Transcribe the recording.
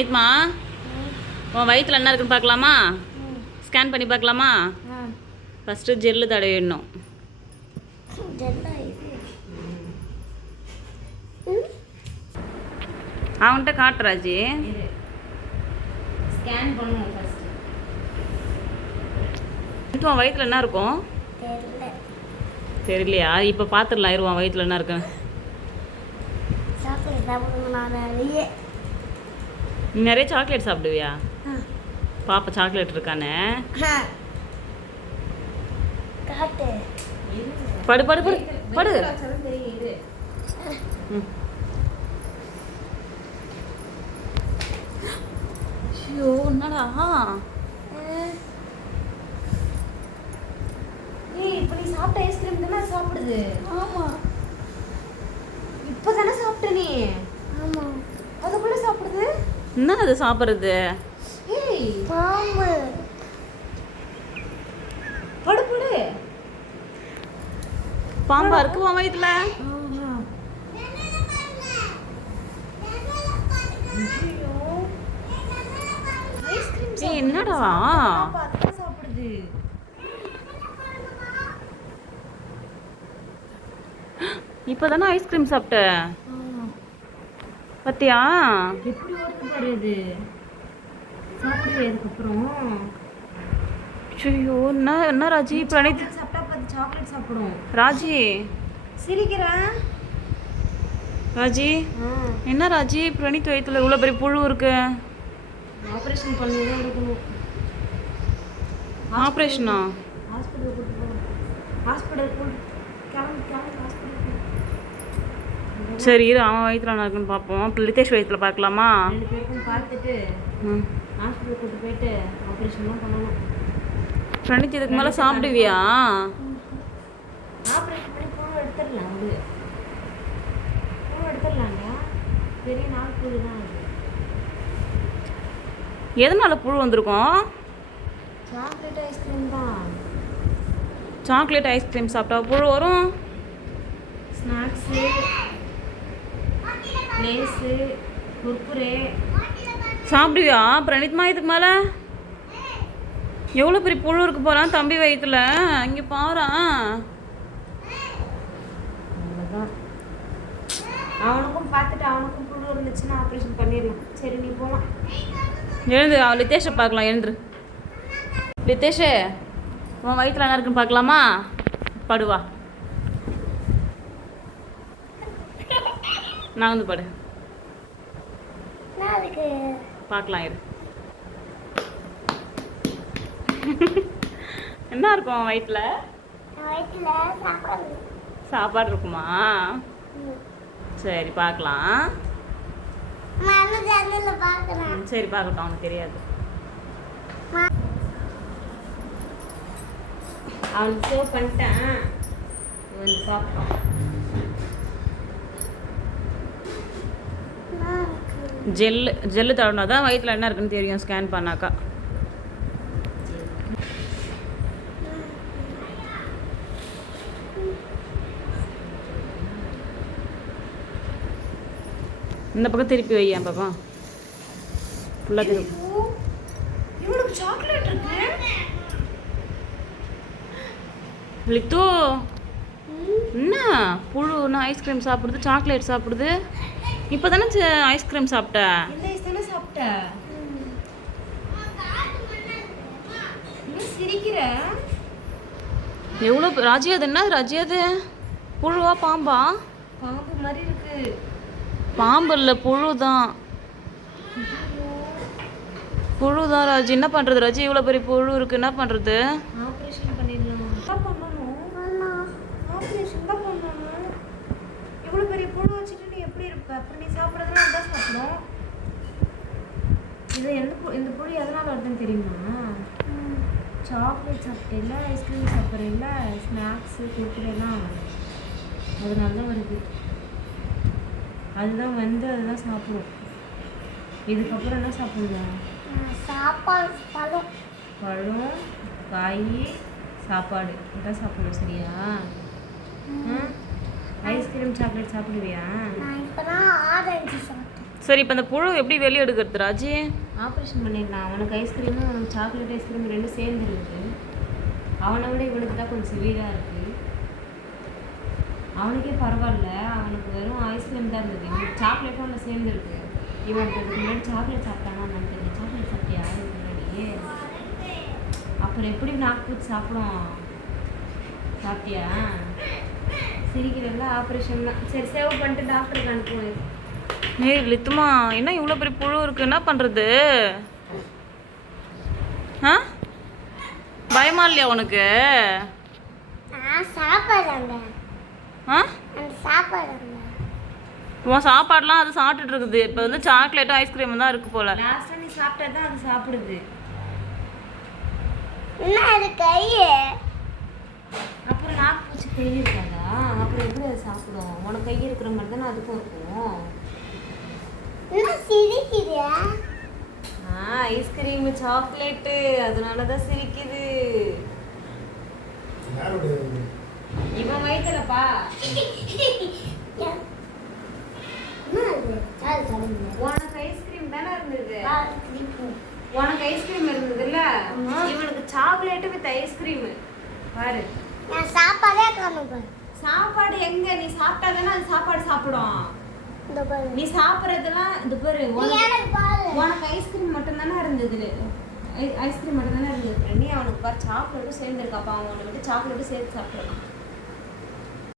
பிரணீத்மா, உன் வயிற்றில் என்ன இருக்குன்னு பார்க்கலாமா? ஸ்கேன் பண்ணி பார்க்கலாமா? ஃபஸ்ட்டு ஜெல்லு தடவிடணும். அவன்கிட்ட காட்டுறாஜி. ஸ்கேன் பண்ணுவோம் ஃபஸ்ட்டு. உன் வயிற்றில் என்ன இருக்கும் தெரியலையா? இப்போ பார்த்துடலாம். இருவான் வயிற்றில் என்ன இருக்குன்னு. நீ நிறைய சாக்லேட் சாப்பிடுவியா? பாப்பா சாக்லேட் இருக்கானே. படு படு படு படு. ஐயோ என்னடா இப்போ நீ சாப்பிட்ட ஐஸ்கிரீம் தானே சாப்பிடுது? ஆமாம், இப்போ தானே சாப்பிட்ட நீ? ஆமாம், அதுக்குள்ளே சாப்பிடுது. என்ன அது சாப்பிட்றது? ஏய் பாம்பு. படு படு. பாம்பா இருக்கு உன் வயிற்றுல? ஏய் என்னடா சாப்பிடுது. இப்போதானே ஐஸ்கிரீம் சாப்பிட்ட பத்தியா? எப்படி ஓடுது பாரு இது. சாப்பிடுது அதுக்கப்புறம். ஐயோ என்ன என்ன ராஜி? பிரணீத் சாப்பிட்டா பார்த்து சாக்லேட் சாப்பிடும். ராஜி சிரிக்கிறேன். ராஜி என்ன ராஜி? பிரணீத் வயிற்றுல இவ்வளோ பெரிய புழு இருக்கு. ஆப்ரேஷன் பண்ணி தான் இருக்கணும். ஆப்ரேஷனா? ஹாஸ்பிட்டல் கூட்டு போகணும். ஹாஸ்பிட்டல் கிளம்பி ஹாஸ்பிட்டல். சரி இரு, அவன் வயிற்றுல என்ன இருக்குன்னு பார்ப்போம். இப்போ லிதேஷ் வயிற்றுல பார்க்கலாமா? 2 பேருக்கும் பார்த்துட்டு ஹாஸ்பிட்டல் கூட்டு போயிட்டு ஆப்ரேஷன்லாம் பண்ணணும். பிரணீத் இதுக்கு மேலே சாப்பிடுவியா? ஆப்ரேஷன் பண்ணி பூ எடுத்துடலாம். அது பூ எடுத்துடலாங்க. பெரிய நாள் புழு தான் அது. எதனால புழு வந்திருக்கும்? சாக்லேட் ஐஸ்கிரீம் தான். சாக்லேட் ஐஸ்கிரீம் சாப்பிட்டா புழு வரும்? ஸ்நாக்ஸு, லேஸு, குர்குரே சாப்பிடுவியா பிரணீத்மா? இதுக்கு மேலே எவ்வளோ பெரிய புழு இருக்கு போகிறான் தம்பி வயிற்றுல. இங்கே பாரு. அவ்வளோதான். அவனுக்கும் பார்த்துட்டு அவனுக்கும் புழு இருந்துச்சுன்னா ஆப்ரேஷன் பண்ணிடலாம். சரி நீ போகலாம். எழுந்து அவன் லிதேஷை பார்க்கலாம். எழுந்துரு லிதேஷே, உன் வயிற்றுல என்ன இருக்குன்னு பார்க்கலாமா? படுவா. நான் வந்து படு பார்க்கலாம். இரு என்ன இருக்கும் உன் வயிற்றுல? சாப்பாடு இருக்குமா? சரி பார்க்கலாம். சரி பார்க்கட்டும், அவனுக்கு தெரியாது. அவனுக்கு சேவ் பண்ணிட்டேன். வந்து சாப்பிட்டான். ஜெல்லு தடவினா தான் வயிற்றுல என்ன இருக்குன்னு தெரியும் ஸ்கேன் பண்ணாக்கா. இந்த பக்கம் திருப்பி வை. என் பக்கம் ஃபுல்லாக திருப்பி. இவனுக்கு சாக்லேட் இருக்கு. லித்து என்ன புழுன்னா ஐஸ்கிரீம் சாப்பிடுது, சாக்லேட் சாப்பிடுது. இப்போ தானே ஐஸ்கிரீம் சாப்பிட்ட. இந்த ஐஸ் தானே சாப்பிட்ட. நீ சிரிக்கிற. எவ்வளோ ராஜி? அது என்ன ராஜி? அது புழுவா பாம்பா? பாம்பு மாதிரி இருக்கு. பாம்பு இல்லை, புழு தான். புழு தான் ராஜி. என்ன பண்ணுறது ராஜி? இவ்வளோ பெரிய புழு இருக்குது, என்ன பண்ணுறது? ஆப்ரேஷன் பண்ணிடலாம். என்ன பண்ணணும்? ஆப்ரேஷன் தான் பண்ணணும். இவ்வளோ பெரிய புழு வச்சுட்டு நீ எப்படி இருப்ப? அப்புறம் நீ சாப்பிட்றதுனா அதான் சாப்பிடும். இது இந்த புழு எதனால் வருதுன்னு தெரியுமா? சாக்லேட் சாப்பிட்டேல, ஐஸ்கிரீம் சாப்பிட்றேல, ஸ்நாக்ஸு குர்குரேலாம் அதனால தான் வருது. அதுதான் வந்து அதுதான் சாப்பிடும். இதுக்கப்புறம் என்ன சாப்பிடுவேன்? சாப்பாடு, பழம், காய், சாப்பாடு இதான் சாப்பிடணும். சரியா? ஐஸ்கிரீம் சாக்லேட் சாப்பிடுவியா? நான் இப்போதான் ஆரஞ்சு சாப்பிட்டேன். சரி இப்போ அந்த புழு எப்படி வெளியே எடுக்கிறது ராஜி? ஆப்ரேஷன் பண்ணிடலாம். அவனுக்கு ஐஸ்கிரீமும் அவனுக்கு சாக்லேட் ஐஸ்கிரீம் ரெண்டும் சேர்ந்து இருக்குது. அவனை விட இவனுக்கு தான் கொஞ்சம் சிவியராக இருக்குது. அவனுக்கே பரவாயில்ல, அவனுக்கு வெறும் ஐஸ்கிரீம் தான் இருந்தது. இவனுக்கு சாக்லேட்டும் அதில் சேர்ந்துருக்கு. இவனுக்கு இதுக்கு முன்னாடி சாக்லேட் சாப்பிட்டானா நான் தெரியல. சாக்லேட் சாப்பிட்டியா இதுக்கு முன்னாடி? அப்புறம் எப்படி நாக்கு பூச்சி சாப்பிடும்? சாப்பிட்டியா? சிரிக்கிறல்ல, ஆப்ரேஷன் தான். சரி சேவ் பண்ணிட்டு டாக்டருக்கு அனுப்புவேன். ஏய் லித்துமா, என்ன இவ்வளோ பெரிய புழு இருக்கு, என்ன பண்ணுறது? ஆ பயமா இல்லையா உனக்கு? நான் சாப்பிட்றேங்க. ஆ நான் சாப்பிட்றேங்க. உன் சாப்பாடுலாம் அது சாப்பிட்டுட்டு இருக்குது. இப்போ வந்து சாக்லேட்டும் ஐஸ்கிரீமும் தான் இருக்கு போல. லாஸ்ட்டாக நீ சாப்பிட்டா தான் அது சாப்பிடுது. என்ன அது கையே? அப்புறம் நாக்கு பூச்சி கை இருக்காதா? அப்புறம் எப்படி அது சாப்பிடும்? உனக்கு கை இருக்கிற மாதிரி தானே அதுக்கும் இருக்கும். என்ன சிரிக்கிறியா? ஐஸ்கிரீமு சாக்லேட்டு அதனால தான் சிரிக்குது. இவன் வயிற்றுலப்பா. உனக்கு ஐஸ்கிரீம் தானே இருந்தது. உனக்கு ஐஸ்கிரீம் இருந்ததுல்ல, இவனுக்கு சாக்லேட்டு வித் ஐஸ்கிரீம். பாரு, நான் சாப்பாடே காணுங்க. சாப்பாடு எங்க? நீ சாப்பிட்டா தானே அது சாப்பாடு சாப்பிடும். இந்த பாரு. நீ சாப்பிட்றதெல்லாம் இது பாரு. உனக்கு ஐஸ்கிரீம் மட்டும் தானே இருந்தது. ஐஸ்கிரீம் மட்டும் தானே இருந்தது. நீ அவனுக்கு பாரு சாக்லேட்டும் சேர்ந்துருக்காப்பா. அவனை விட்டு சாக்லேட்டும் சேர்த்து சாப்பிட்ருக்கான்.